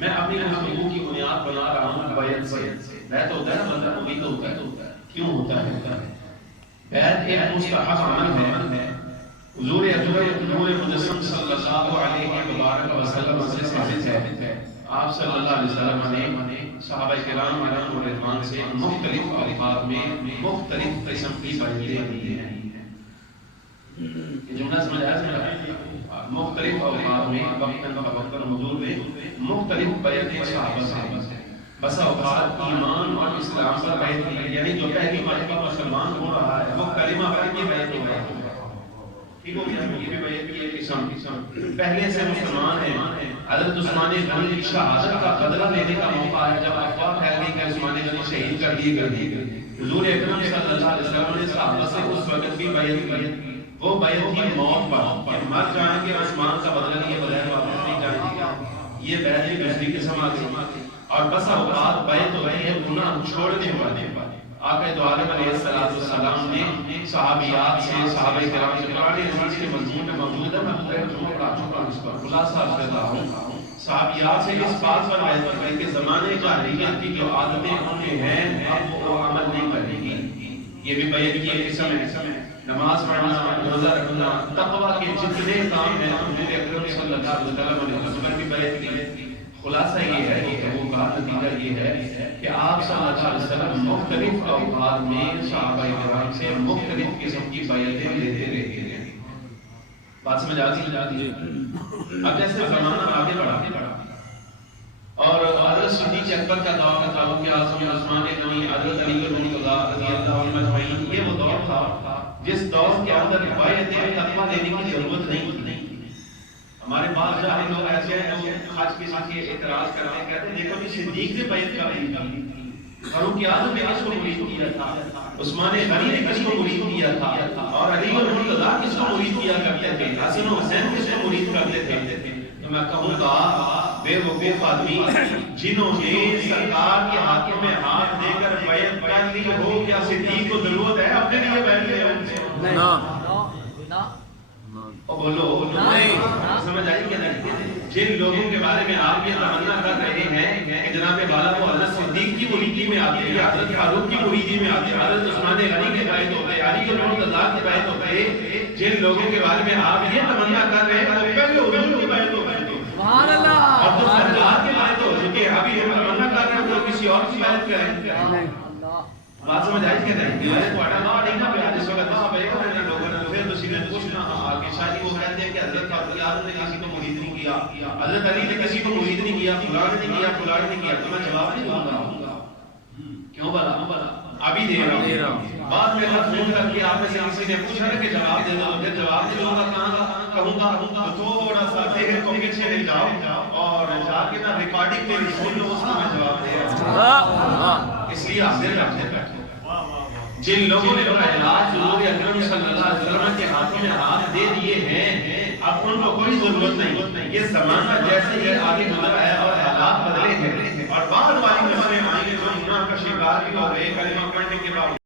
میں اپنی گفتگو کی بنیاد بنا رہا ہوں بیعت سے. بیعت ہوتا ہے بندہ امید ہوتا ہے. کیوں ہوتا ہے؟ بیعت ایک مستحب عمل ہے. حضور اکرم نور مجسم صلی اللہ علیہ وبارک وسلم سے ثابت ہے. آپ صلی اللہ علیہ وسلم نے صحابہ کرام علیہم الرضوان سے مختلف اوقات میں مختلف قسم کی بیعتیں دی ہیں. یہ جملہ سمجھ آیا؟ مختلف اوقات میں وقتاً فوقتاً حضور نے مختلف بیعتیں صحابہ سے. بس اوقات ایمان اور اسلام پر بیعت کی، یعنی جو پہلی مرتبہ مسلمان ہو رہا ہے وہ کلمہ پڑھ کے بیعت ہو رہا ہے. ٹھیک ہو گیا؟ یہ بھی بیعت کی ایک قسم. پہلے سے مسلمان ہیں. حضرت عثمان غنی کی شہادت کا بدلہ لینے کا موقع ہے جب افواہ پھیل گئی کہ عثمان غنی شہید کر دیے. حضور اکرم صلی اللہ علیہ وسلم نے صحابہ سے اس وقت بھی بیعت کی. وہ بیعت کی موت پر کہ مر جائیں گے عثمان کا بدلہ لیے بغیر واپس نہیں جائیں گے. یہ بیعت کی دوسری قسم آ گئی. اور بس اوقات بیعت ہو رہی ہے گناہ چھوڑنے والے. آقا دو عالم علیہ السلام نے صحابیات سے صحابہ کرام سے قرآن عزیز کے مضمون میں موجود ہے. میں پورے مضمون پڑھا چکا ہوں. اس پر خلاصہ عرض کر رہا ہوں. صحابیات سے اس بات پر بیعت کی کہ زمانے جاہلیت کی جو عادتیں ان میں ہیں اب وہ عمل نہیں کرے گی. یہ بھی بیعت کی ایک قسم ہے. نماز پڑھنا، روزہ رکھنا، تقویٰ کے جتنے کام ہیں حضور اکرم صلی اللہ علیہ وسلم نے اس پر بھی بیعت کی. خلاصہ یہ ہے کہ وہ کا نتیجہ یہ ہے کہ آپ صلی اللہ علیہ وسلم مختلف اوقات میں صحابہ کرام سے مختلف قسم کی بیعتیں لیتے رہتے ہیں. بات سمجھ آتی ہے؟ اب جیسے زمانہ آگے بڑھا اور حضرت صدیق اکبر کا دور تھا کہ عثمان غنی، حضرت علی رضی اللہ عنہ اجمعین، یہ وہ دور تھا جس دور کے اندر بیعت تقویٰ لینے کی ضرورت نہیں تھی. ہمارے بعض جاہل لوگ ایسے ہیں جو خاص قسم کے اعتراض کرتے ہیں، کہتے ہیں دیکھو جی صدیق نے بیعت کر لی، فاروق اعظم نے کس کو مرید کیا تھا، عثمان غنی نے کس کو مرید کیا تھا، اور علی اور مرتضیٰ کس کو مرید کیا کرتے تھے، حسن و حسین کس کو مرید کرتے تھے. تو میں کہوں گا بے وقوف آدمی جنہوں نے سرکار کے ہاتھوں میں ہاتھ دے کر بیعت کر لی ہو، کیا صدیق کو ضرورت ہے اپنے لیے بیعت لے رہے ہیں؟ بولو نہیں سمجھ آئی کہ نہیں؟ جن لوگوں کے بارے میں آپ یہ تمنا کر رہے ہیں کہ جناب والا وہ حضرت صدیق کی مریدی میں آتے ہیں، حضرت فاروق کی مریدی میں آتے ہیں، حضرت عثمان غنی کے بیعت ہوتے ہیں، علی اور مرتضیٰ کے بیعت ہوتے ہیں، جن لوگوں کے بارے میں آپ یہ تمنا کر رہے ہیں وہ پہلے حضور کی بیعت ہوتے ہیں. سبحان اللہ. اور جو سرکار کی بیعت ہو چکے ابھی ہم تمنا کر رہے ہیں وہ کسی اور کی بیعت کریں. بات سمجھ آئی کہ نہیں؟ میں تھوڑا نہ نہیں نہ بیان اس وقت وہاں پہ ہے لوگوں نے پھر تو سیدھے پوچھنا آگے شاید وہ کہتے ہیں کہ حضرت فاروق اعظم نے کسی کو مرید نہیں کیا، حضرت علی نے کسی کو مرید نہیں کیا، فلاں نے نہیں کیا، فلاں نے نہیں کیا. تو میں جواب نہیں دوں گا. کیوں بلا ابھی دے رہا ہوں. بعد میں خط فون کر کے آپ میں سے کسی نے پوچھا کہ جواب دے دو، پھر جواب نہیں دوں گا کہاں کہوں گا تھوڑا سا ذہن کو پیچھے لے جاؤ اور جا کے نا ریکارڈنگ پہ سن لو، اس کو میں جواب دے رہا ہوں. اس لیے حاضر رکھتے ہیں. جن لوگوں نے اپنا علاج حضور اکرم صلی اللہ علیہ وسلم کے ہاتھوں میں ہاتھ دے دیے ہیں اب ان کو کوئی ضرورت نہیں. یہ زمانہ جیسے ہی آگے گزر آیا اور حالات بدلے ہیں اور بعد والی نسلیں آئیں گے جو گناہ کا شکار بھی ہو رہے کلمہ پڑھنے کے بعد